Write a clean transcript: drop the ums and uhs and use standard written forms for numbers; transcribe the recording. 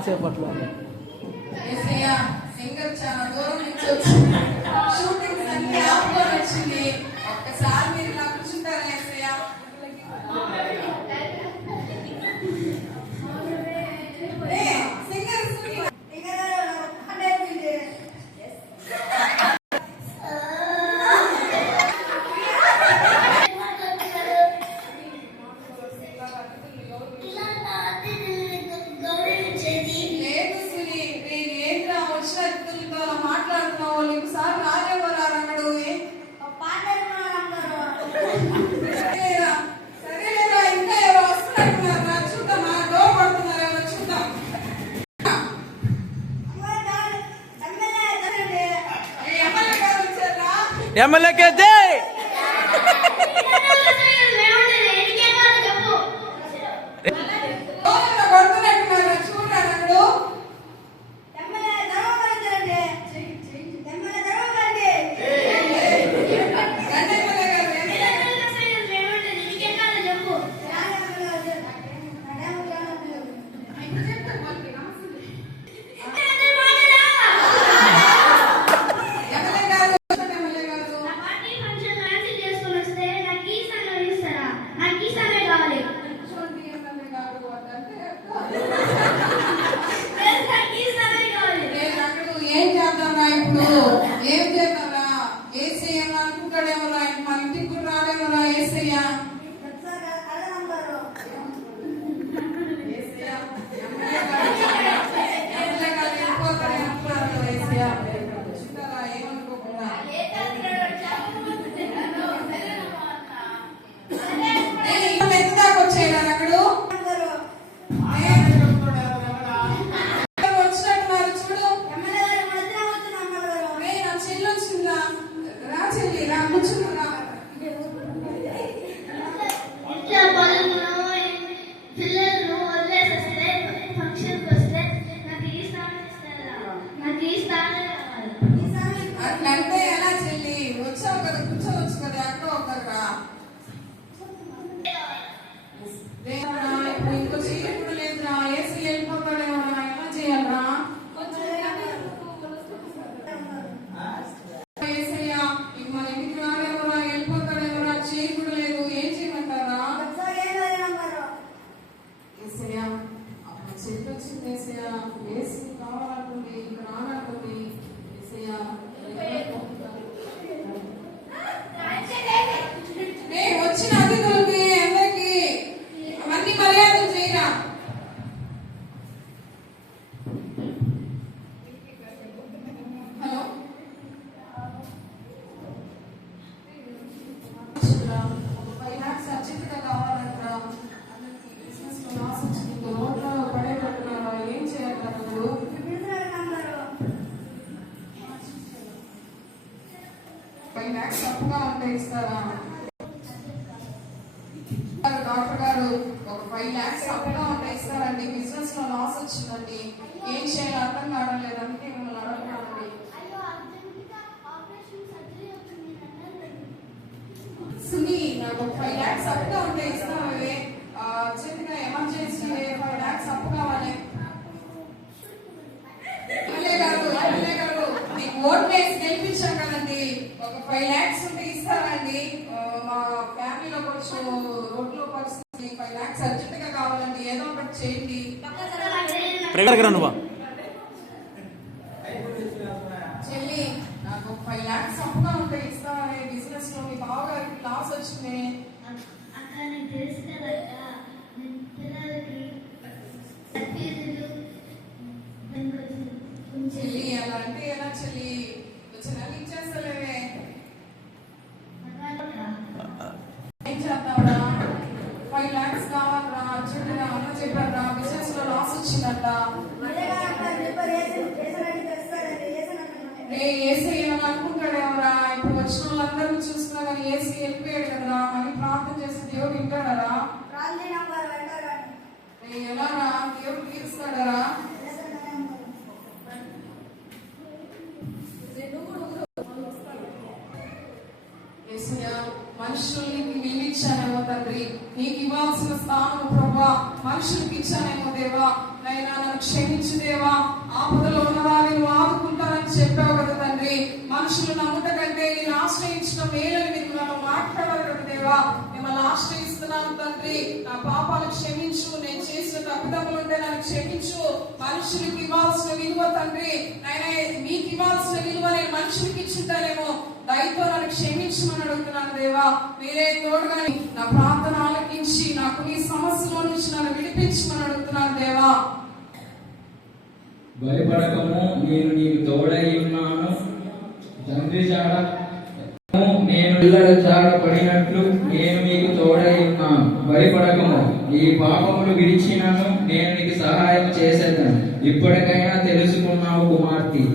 సేపట్లో సింగర్ చాలా దూరం నుంచి షూటింగ్ అన్ని ఆపుకొని వచ్చింది. ఒక్కసారి మీరు ఇలా కూర్చుంటారా ఏసయ్య? ఎమ్మెల్యేకే జై. అప్పుగా ఉంటే ఇస్తారా? డాక్టర్ గారు ఒక 5 lakhs అప్పుగా ఉంటే ఇస్తారండి. బిజినెస్ లో లాస్ వచ్చిందండి. ఏం చేయాలో అర్థం కావడం లేదు. అందుకే మిమ్మల్ని అడుగుతానండి. సునీ, నాకు 5 lakhs అప్పుగా ఉంటే ఇస్తావే. అర్జెంట్గా ఎమర్జెన్సీ 5 lakhs అప్పు కావాలి. ఎమ్మెల్యే గారు మీకు ఓట్ వేసి గెలిపించాం కదండి. ఒక 5 lakhs ఉంటే ఇస్తారండి. మా ఫ్యామిలీలో కొంచెం రోడ్లో పరిస్థితి 5 lakhs అర్జెంట్ గా కావాలండి. ఏదో ఒకటి చేయండి. చెల్లి, నాకు 5 lakhs అప్పుగా ఉంటే ఇస్తామని బిజినెస్ లో మీ బావగారికి లాస్ వచ్చింది. చెల్లి అలా అంటే ఎలా చెల్లి? వచ్చిన ఇచ్చేస్తలేవే. ఏం చేద్దాంరా? 5 lakhs కావాలరా అర్జెంట్ గా. అన్న చెప్పారా బిజినెస్ లో లాస్ వచ్చిందంట. ఏసీ అనుకుంటాడేమరా? ఇప్పుడు వచ్చిన వాళ్ళందరినీ చూస్తున్నా కానీ ఏసీ వెళ్ళిపోయాడు కదరా. మళ్ళీ ప్రార్థన చేస్తే దేవుడు వింటాడరా? ఎలా రా? దేవుడు తీరుస్తాడరా? మనుషుల్ని నియమించానేమో తండ్రి. నీకు ఇవ్వాల్సిన స్థానం ప్రభా మనుషులకి ఇచ్చానేమో దేవా. నైనా నన్ను క్షమించు దేవా. ఆపదలో ఉన్న వారిని నువ్వు ఆదుకుంటానని చెప్పావు కదా తండ్రి. మనుషులు నమ్ముట కంటే నేను ఆశ్రయించడం మేలని మీరు నన్ను మాట్లాడారు కదా దేవా. మిమ్మల్ని ఆశ్రయిస్తున్నాను తండ్రి. నా పాపాలు క్షమించు. నేను చేసిన తప్పిదములు ఉంటే నన్ను క్షమించు. మనుషులకి ఇవ్వాల్సిన విలువ తండ్రి నైనా మీకు ఇవ్వాల్సిన విలువ నేను మనుషులకి ఇచ్చుంటానేమో. దయతో నన్ను క్షమించమని అడుగుతున్నాను దేవా. మీరే తోడుగా నా ప్రార్థన ఆలకించి నాకు ఈ సమస్యలో నుంచి నన్ను విడిపించమని అడుగుతున్నాను దేవా. భయపడకము, నేను నీకు తోడై ఉన్నాను. తండ్రి జాడ నేను పిల్లల జాడ పడినట్లు నేను మీకు తోడై ఉన్నాను. భయపడకము, ఈ పాపములు విడిచినను నేను నీకు సహాయం చేసేదాను. ఇప్పటికైనా తెలుసుకున్నావు కుమార్తె.